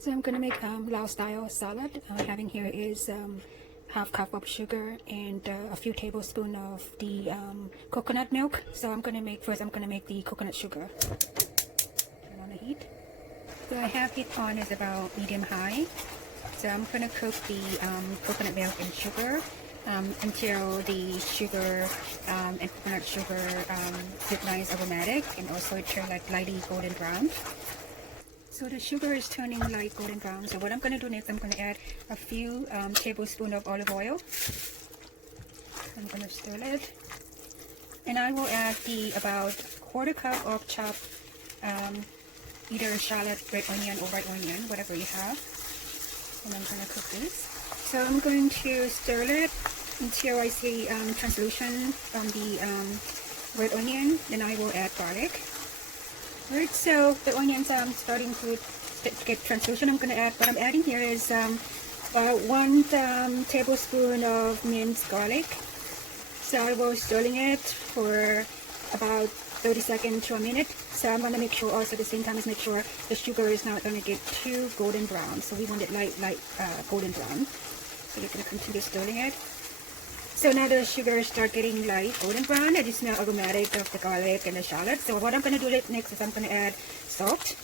So I'm gonna make Lao style salad. Having here is half cup of sugar and a few tablespoons of the coconut milk. So I'm gonna make the coconut sugar. Turn on the heat. So I have heat on is about medium high. So I'm gonna cook the coconut milk and sugar until the sugar and coconut sugar get nice aromatic and also it turn like lightly golden brown. So the sugar is turning light golden brown. So what I'm going to do next, I'm going to add a few tablespoons of olive oil. I'm going to stir it. And I will add the about quarter cup of chopped either shallot, red onion or white onion, whatever you have. And I'm going to cook this. So I'm going to stir it until I see translucent from the red onion. Then I will add garlic. Alright, so the onions starting to get translucent. I'm going to add, what I'm adding here is about 1 tablespoon of minced garlic. So I will stirring it for about 30 seconds to a minute. So I'm going to make sure also at the same time is make sure the sugar is not going to get too golden brown. So we want it light golden brown. So you're going to continue stirring it. So now the sugar start getting light golden brown. It is smell aromatic of the garlic and the shallot. So what I'm going to do next is I'm going to add salt.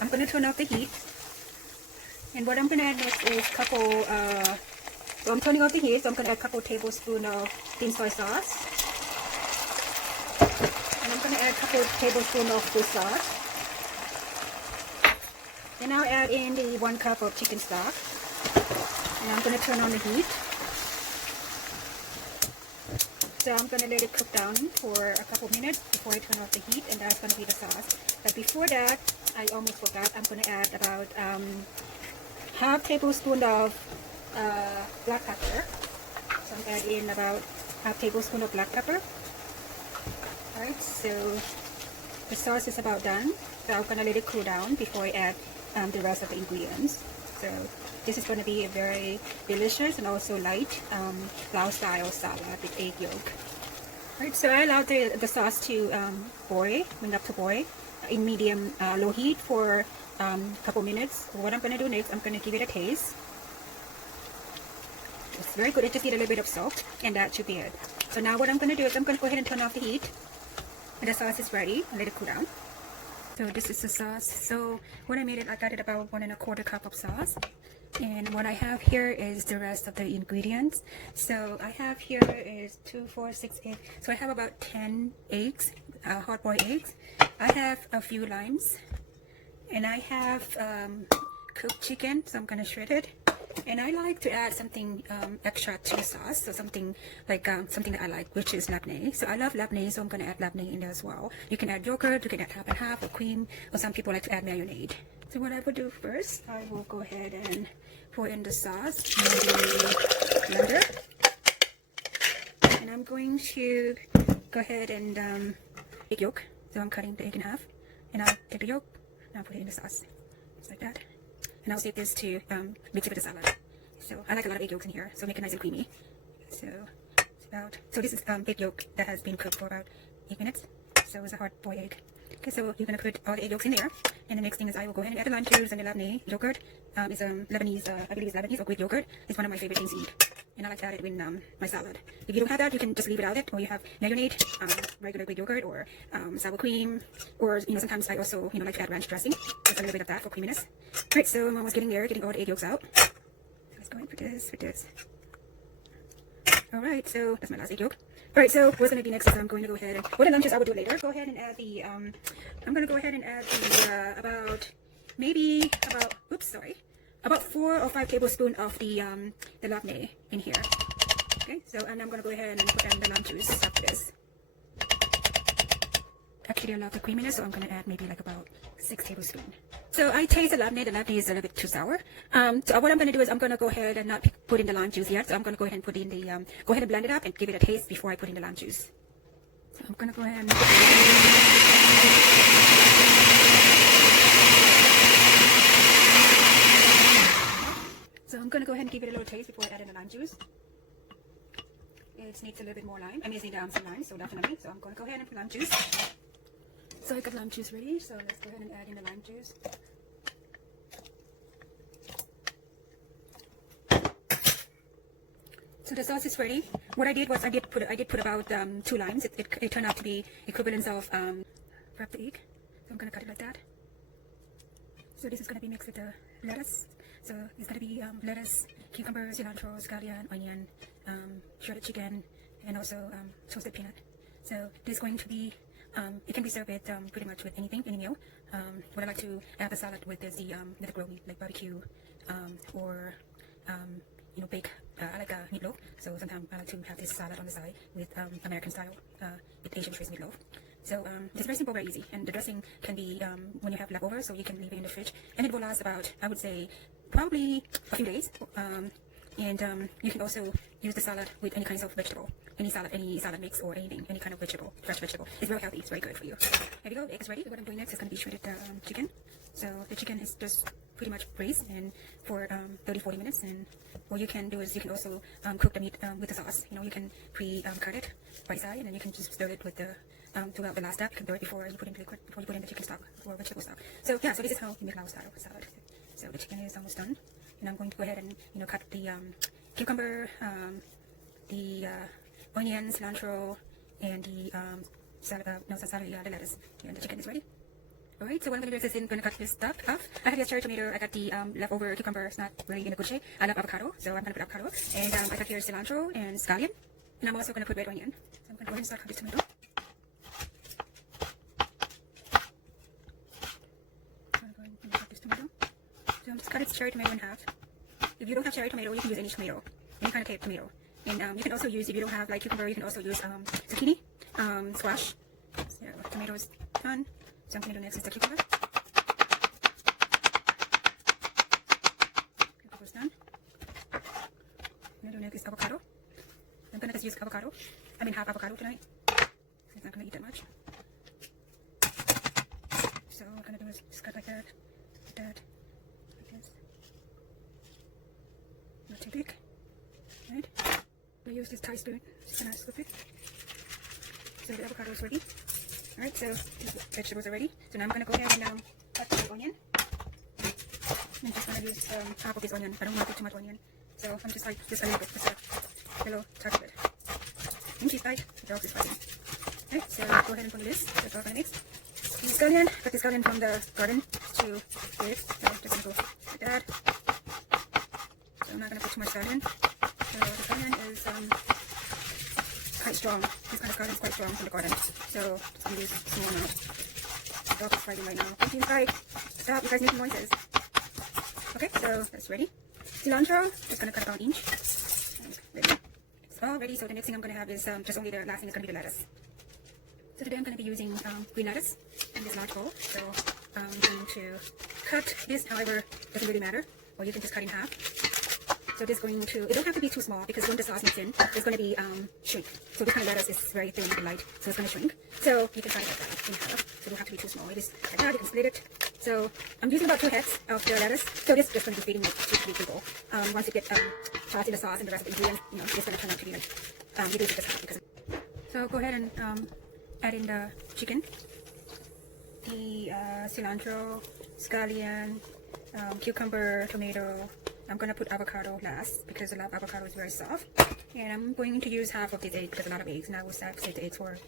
I'm going to turn off the heat. And what I'm going to add next is couple, so I'm turning off the heat, so I'm going to add a couple tablespoons of thin soy sauce. And I'm going to add a couple tablespoons of fish sauce. Then I'll add in the 1 cup of chicken stock. And I'm going to turn on the heat. So I'm going to let it cook down for a couple minutes before I turn off the heat, and that's going to be the sauce. But before that, I almost forgot, I'm going to add about half tablespoon of black pepper. So I'm adding in about half tablespoon of black pepper. Alright, so the sauce is about done. So I'm going to let it cool down before I add the rest of the ingredients. So this is going to be a very delicious and also light Lao style salad with egg yolk. Alright, so I allowed the sauce to bring up to boil in medium low heat for a couple minutes. What I'm going to do next, I'm going to give it a taste. It's very good. It just need a little bit of salt, and that should be it. So now what I'm going to do is I'm going to go ahead and turn off the heat, and the sauce is ready. I'll let it cool down. So this is the sauce. So when I made it, I got it about 1 1/4 cup of sauce. And what I have here is the rest of the ingredients. So I have here is 2, 4, 6, 8. So I have about 10 eggs, hard-boiled eggs. I have a few limes. And I have cooked chicken, so I'm going to shred it. And I like to add something extra to the sauce, so something like something that I like, which is Lebneh. So I love Lebneh, so I'm going to add Lebneh in there as well. You can add yogurt, you can add half and half, or cream, or some people like to add mayonnaise. So what I will do first, I will go ahead and pour in the sauce in the blender. And I'm going to go ahead and egg yolk. So I'm cutting the egg in half, and I'll take the yolk, and I'll put it in the sauce, just like that. And I'll save this to mix it with the salad. So I like a lot of egg yolks in here, so make it nice and creamy. So it's about, so this is egg yolk that has been cooked for about 8 minutes. So it's a hard boiled egg. Okay, so you're gonna put all the egg yolks in there. And the next thing is I will go ahead and add the lime juice and the Lebneh yogurt. It's Lebanese, I believe it's Lebanese or Greek yogurt. It's one of my favorite things to eat. And I like to add it in my salad. If you don't have that, you can just leave it out it, or you have mayonnaise, regular Greek yogurt, or sour cream, or sometimes I also like to add ranch dressing. Just a little bit of that for creaminess. Great, so I'm almost getting all the egg yolks out. Let's go ahead and put this. Alright, so that's my last egg yolk. Alright, so what's going to be next is I'm going to go ahead and, what the lunches I will do later, go ahead and add the, I'm going to go ahead and add the, about 4 or 5 tablespoons of the Lebneh in here. Okay, so, and I'm going to go ahead and put in the lime juice after this. Actually, I love the creaminess, so I'm going to add maybe like about 6 tablespoons. So I taste the Lebneh is a little bit too sour. So what I'm going to do is I'm going to go ahead and not put in the lime juice yet. So I'm going to go ahead and put in the, go ahead and blend it up and give it a taste before I put in the lime juice. So I'm going to go ahead and... So I'm going to go ahead and give it a little taste before I add in the lime juice. It needs a little bit more lime. I mean, it needs some lime, so definitely. So I'm going to go ahead and put lime juice. So I got lime juice ready, so let's go ahead and add in the lime juice. So the sauce is ready. What I did was I did put about 2 limes. It turned out to be equivalent of wrapped egg. So I'm gonna cut it like that. So this is gonna be mixed with the lettuce. So it's gonna be lettuce, cucumber, cilantro, scallion, onion, shredded chicken, and also toasted peanut. So this is going to be it can be served with pretty much with anything, any meal. What I like to have the salad with is the grill meat, like barbecue or bake. I like meatloaf, so sometimes I like to have this salad on the side with American style with Asian twist meatloaf. So it's very simple, very easy, and the dressing can be when you have leftovers, so you can leave it in the fridge, and it will last about, I would say, probably a few days. And you can also use the salad with any kinds of vegetable, any salad mix or anything, any kind of vegetable, fresh vegetable. It's very healthy. It's very good for you. There you go. The egg is ready. What I'm doing next is going to be shredded chicken. So the chicken is just pretty much braised and for 30-40 minutes. And what you can do is you can also cook the meat with the sauce. You can pre-cut it by side, and then you can just stir it with the throughout the last step. You can stir it before you put in the liquid, before you put in the chicken stock or vegetable stock. So yeah, so this is how you make Lao style salad. So the chicken is almost done, and I'm going to go ahead and cut the cucumber, the onion, cilantro, and the the lettuce. And the chicken is ready. Alright, so what I'm going to do is I'm going to cut this stuff off. I have this cherry tomato. I got the leftover cucumber. It's not really in a good shape. I love avocado, so I'm going to put avocado. And I got here cilantro and scallion. And I'm also going to put red onion. So I'm going to go ahead and start cutting this tomato. So I'm just cut this cherry tomato in half. If you don't have cherry tomato, you can use any tomato, any kind of tomato. And you can also use, if you don't have like cucumber, you can also use zucchini, squash. So tomato is done. So I'm going to do next is the cucumber. Cucumber is done. I'm going to do next is avocado. I'm going to just use avocado. I mean half avocado tonight. I'm not going to eat that much. So what I'm going to do is just cut like that, like that, like this. Not too big. Right? I use this Thai spoon. Just going to scoop it. So the avocado is ready. Alright, so these vegetables are ready. So now I'm going to go ahead and cut the onion. I'm just going to use half of this onion. I don't want to put too much onion. So I'm just like, just a little bit, just a little touch of it. And she's tight, the dog is fighting. Alright, so go ahead and put this. That's all I'm going to mix. The scallion, got the scallion from the garden to this. So I'm just going to go like that. So I'm not going to put too much scallion. So the scallion is quite strong. This kind of garden is quite strong from the garden. So just gonna use a small amount. The dog is fighting right now. It's inside. Stop, you guys making noises. Okay, so that's ready. Cilantro, just gonna cut about an inch. Ready. It's all ready. So the next thing I'm gonna have is just only the last thing is gonna be the lettuce. So today I'm gonna be using green lettuce in this large bowl. So I'm going to cut this, however, doesn't really matter. Or you can just cut in half. So this is going to, it don't have to be too small because when the sauce mixes in, it's going to be shrink. So this kind of lettuce is very thin and light, so it's going to shrink. So you can cut it like that in half. So it don't have to be too small. It is like that, you can split it. So I'm using about 2 heads of the lettuce. So this is just going to be feeding like 2 to 3 people. Once it gets tossed in the sauce and the rest of the ingredients, it's going to turn out to be like, reduce it just half because. So go ahead and add in the chicken, the cilantro, scallion, cucumber, tomato. I'm going to put avocado last because a lot of avocado is very soft. And I'm going to use half of this egg because a lot of eggs. And I will save the eggs for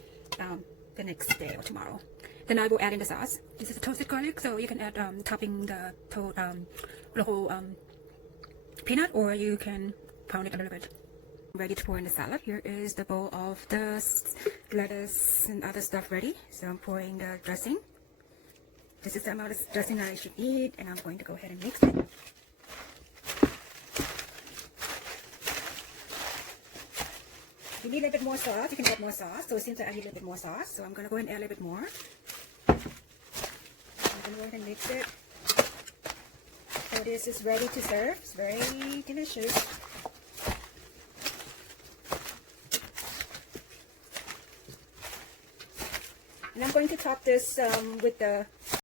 the next day or tomorrow. Then I will add in the sauce. This is toasted garlic, so you can add topping the whole peanut, or you can pound it a little bit. Ready to pour in the salad. Here is the bowl of the lettuce and other stuff ready. So I'm pouring the dressing. This is the amount of dressing that I should eat, and I'm going to go ahead and mix it. If you need a little bit more sauce, you can add more sauce. So it seems that I need a little bit more sauce. So I'm going to go ahead and add a little bit more. I'm going to go ahead and mix it. So this is ready to serve. It's very delicious. And I'm going to top this with the